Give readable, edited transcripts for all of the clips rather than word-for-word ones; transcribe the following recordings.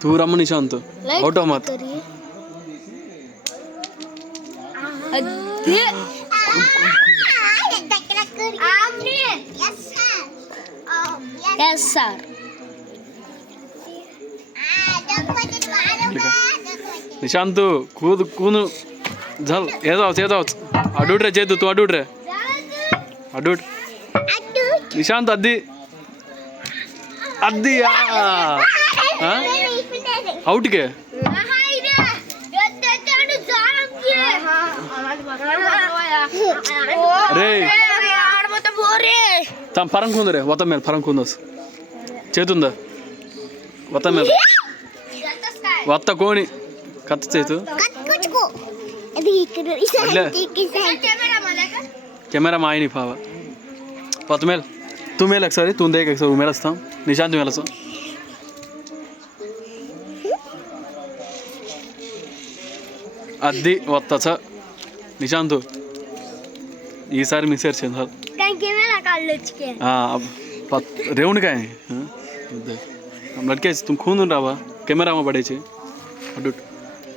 तू रम निशांत औट मत निशांत कूद कूनु झल ఏదవచ్చు అడుడ్రే చేదు తూ అడుడ్రే అడుడ్ నిశాంత్ అద్ది అద్దియా అవుట్ కే రే తమ పరం కుందరే వత మేల్ పరం కుందస్ చేతుందా వత మేల్ వత కోని కత్త చేతు कैमरा माई नहीं पावा पत मेल तू मेल अक्सर तू देख अक्सर मेरा स्थान निशांत मेला सो अद्दी वत्तच निशांत ई सारी मिक्सर चंदल कैमरा काढ के हां रेवण काय हम लड़के तुम खून रावा कैमरा में पड़े छे अडुट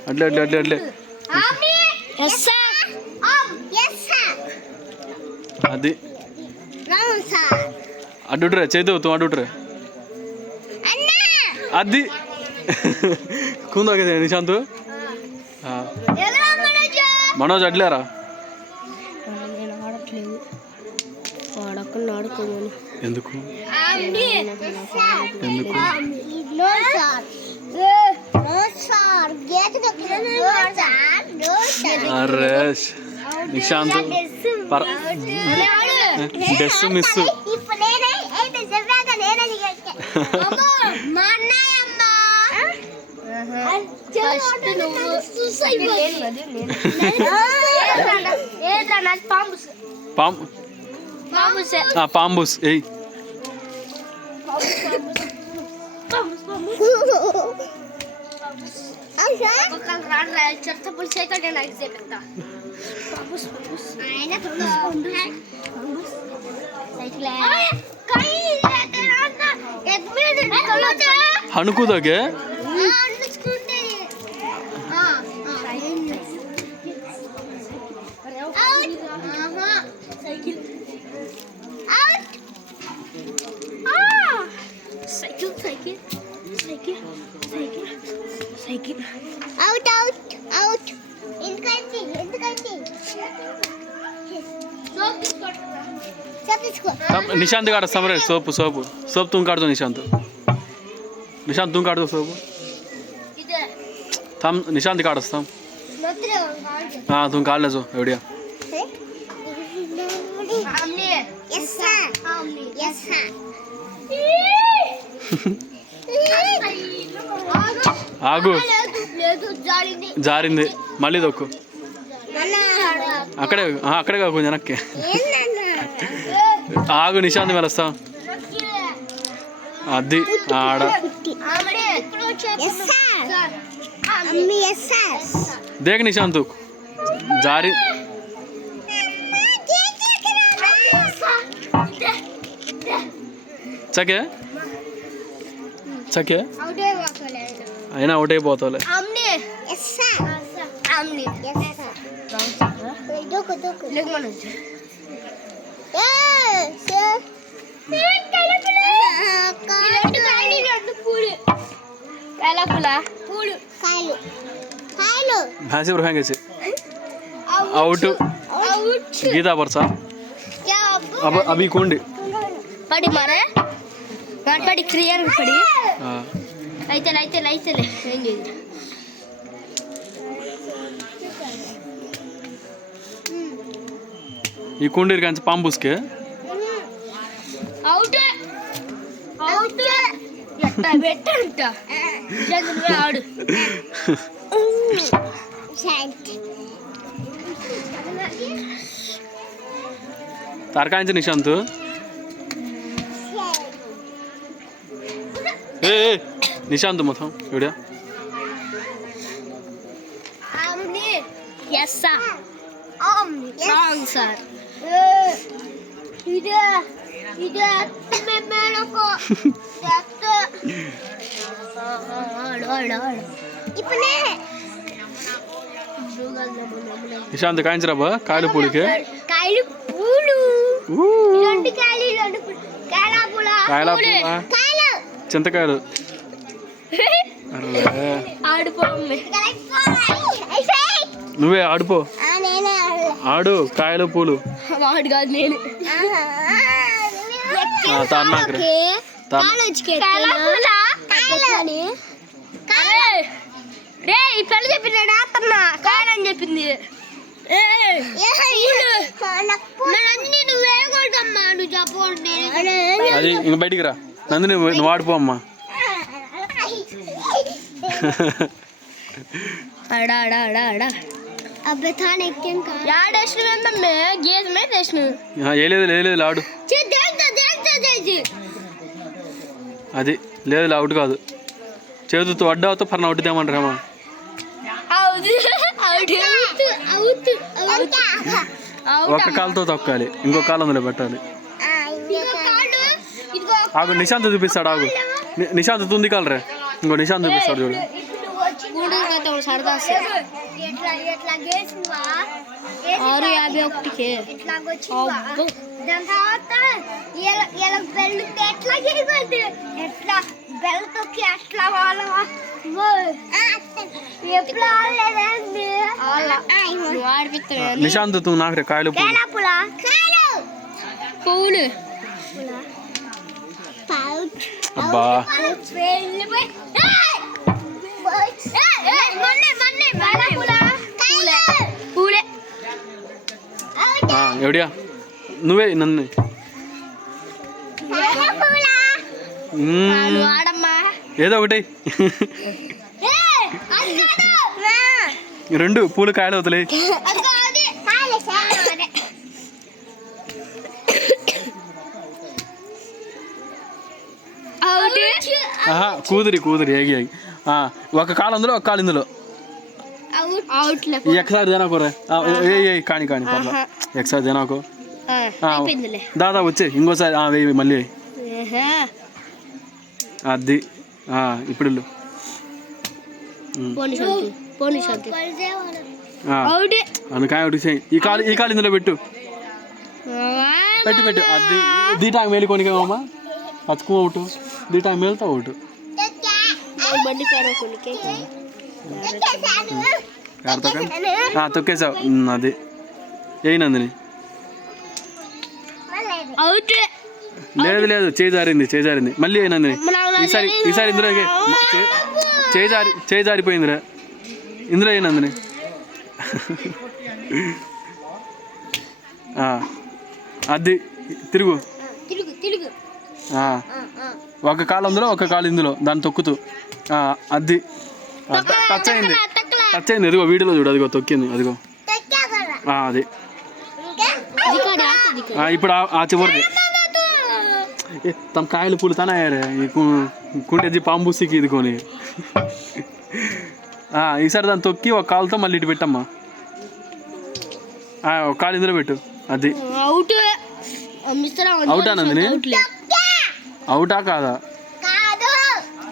अडले अडले अडले अडले यस सर यस सर అది రామ్ సార్ అడుడ్రే చేదు తూ అడుడ్రే అన్నా అది కుందాగే నిశాంత్ ఎగరా మనోజ్ అడ్లేరా నేను ఆడట్లేదు వాడకన్నా ఆడుకోమని ఎందుకు ఎందుకు no sir no sir gate దగ్గర నో సార్ అరే నిశాంత్ పర్ డెస్ మిస్ ఇప్పుడు నేనే అయితే చెప్పాక నేనే దిగಕ್ಕೆ అమ్మ మా అన్నయ్యమ్మ ఫస్ట్ నువ్వు సూసైడ్ ఏదన్నా పాంబుస్ పాంబుస్ పాంబుస్ ఏయ్ ఒకళ్ళు రాడ్రా చెత్త పులిసే కట్టే నాకు చెప్తా పాంబుస్ ఆయన పాంబుస్ సైకిల్ కై లేదన్నా ఎగ్మిడ్ కొలతా హనుకుదగే అనుకుంటే cycle out cycle cycle cycle cycle cycle out out out ఎందుకంటే निशांत काढ समरे सोप सोप सोप तुम काढतो निशांत निशांत तुम काढतो सोप थांब निशांत काढस थांब हां तुम काढला जो एवढ्या ఆగు జారింది మళ్ళీ దొక్కు అక్కడే అక్కడే కాకు వెనక్కి ఆగు నిశాంత్ మెలుస్తా అది ఆడ దేख నిశాంత్ జారి చకే చకే అయినా ఒకటే పోతాలే भाजी पर फेंके आउट गीता परसा अब अभी कुंडी पड़ी मारे पड़ी क्लियर पड़ी అయితే లైతేలే ఏం చేయదు ఈ కుండీర్ కంచి పాంబుస్కే అవుట్ అవుట్ ఎట్ట బెట్టంట జల్ది ఆడు శాంతి तारकांचे निशांत ఏ నిశాంత్ మొత్తం ఇవిడా Yes, sir. Wrong, sir. Nishant కాయించరా బా కాయలు పూలకి కాయలు పూలు రెండు కాయలు కాయల పూల చింతకాయలు ఆడుపో నువ్వే ఆడుపో ఆడు కాయలు పూలు వాడు కాదు నేను తార్నాక రే ఈ పెళ్ళి చెప్పిందా అత్తమ్మ కాయలని చెప్పింది నువ్వు చెప్పండి అది ఇంక బయటికి రా నందిని నువ్వు ఆడిపో అమ్మా ఆడా ఆడా ఆడా ఆడా అబ్బే తాను ఎక్కేం యాడేసిన ఏంటమ్మే గేజ్ మీద వేసిన లేదు ఆడు అది లేదు అవుట్ కాదు చేతుతో అడ్డావుతో పర్న అవుట్ తేమంటారేమో ఒక కాలుతో తొక్కాలి ఇంకో కాలు అందులో పెట్టాలి ఆగు నిశాంత్ చూపిస్తాడు ఆగు నిశాంత్ తుంది కాలరే ఇంకో నిశాంత్ చూపిస్తాడు చూడు ఆరు 51కి దాని తర్వాత బెల్లు ఎట్లా చేయకూడదు ఎట్లా బెల్ల తొక్కి అట్లా వాళ్ళ ఎప్పుడు ఆడలేదండి నిశాంత్ తూ నాకు కాయలు పూలు అబ్బా ఎవడియా నువ్వే నన్ను ఏదో ఒకటి రెండు పూలు కాయలు అవుతలే కూతురి ఏగి ఒక కాలు అందులో ఒక కాలు ఇందులో ఒకసారి తినాకోరా కాని పర్లా ఒకసారి తినాకో దాదా వచ్చే ఇంకోసారి వేయి మళ్ళీ అది ఇప్పుడు అందుకాయ ఒకటి చేయి ఈ కాలు ఇందులో పెట్టు అది దీటాకు మేలుకొనికేమమ్మా పచ్చుకో ఒకటి దీటాకు మేలుతావు ఒకటి తొక్కేసావు అది ఏ నందిని లేదు చేజారింది మళ్ళీ ఏ నందిని ఈసారి ఇందులో చేజారిపోయిందిరా ఇందులో ఏ నందిని అది తిరుగు ఒక కాలు అందులో ఒక కాలు ఇందులో దాన్ని తొక్కుతూ అది టచ్ అయింది అదిగో వీడియోలో చూడు అదిగో తొక్కింది అదిగో అది ఇప్పుడు ఆ చివరిది తమ కాయలు పూలు తనయ్యారే కుంటేజీ పాంబూసికి ఇదికొని ఈసారి దాన్ని తొక్కి ఒక కాలుతో మళ్ళీ ఇటు పెట్టమ్మా ఒక కాలు ఇందులో పెట్టు అది అవుటా నందిని అవుటా కాదా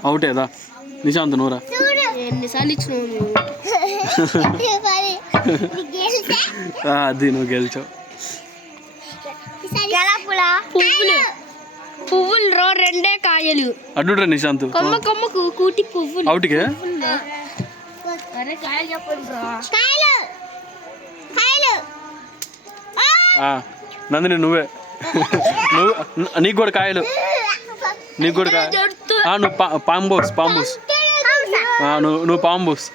అవుటేదా నిశాంత్ నూరా అది నువ్వు గెలిచావు పువ్వులు రెండే కాయలు అడ్డురా నిశాంత్ కొమ్మకు కూటి పువ్వులు అవుటికే నందిని నువ్వే నీకు కూడా కాయలు నువ్వు పాంబోస్ నువ్వు పాంబోస్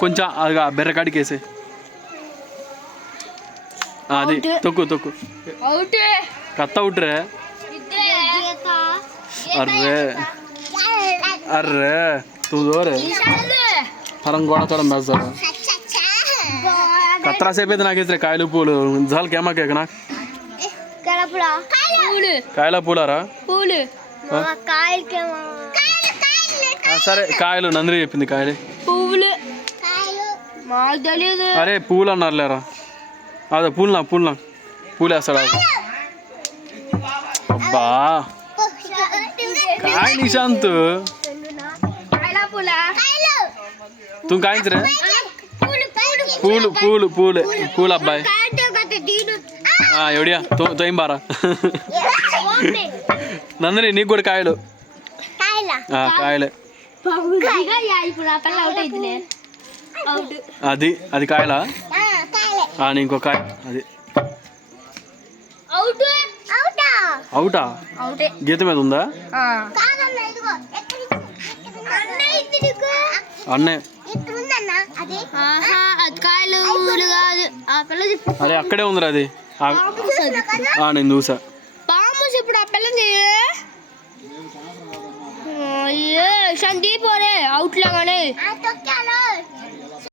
కొంచెం అది బెర్రకాడికి వేసే అది తొక్కు కత్త అవుట్రే అర్రే తూ దోరే పరం గోడ తోడం బేస్తారా కత్తరా సేపు అయితే నాకు ఇస్తే కాయలు పూలు జాలు కేమా కేక నాకు కాయల పూలారా కాయలకేమో సరే కాయలు నందిని చెప్పింది కాయలు. పువ్వులు మాకు తెలియదు. అరే పూలు అన్నారు లేరా, అదే పూలునా పూలు వేస్తాడు అది. అబ్బా కాయ నిశాంత్ తు కాయించరే పూలు అబ్బాయి ఎవడియా తోయం బారా. నందిని నీకు కూడా కాయలు. కాయలే అది కాయలా ఇంకో కాయ అది అవుటా గీత మీద ఉందా అన్నే అరే అక్కడే ఉందిరా అది నేను చూసా. పాము ఇప్పుడు ఆ పిల్లని సందీప్ అవుట్ లాగానే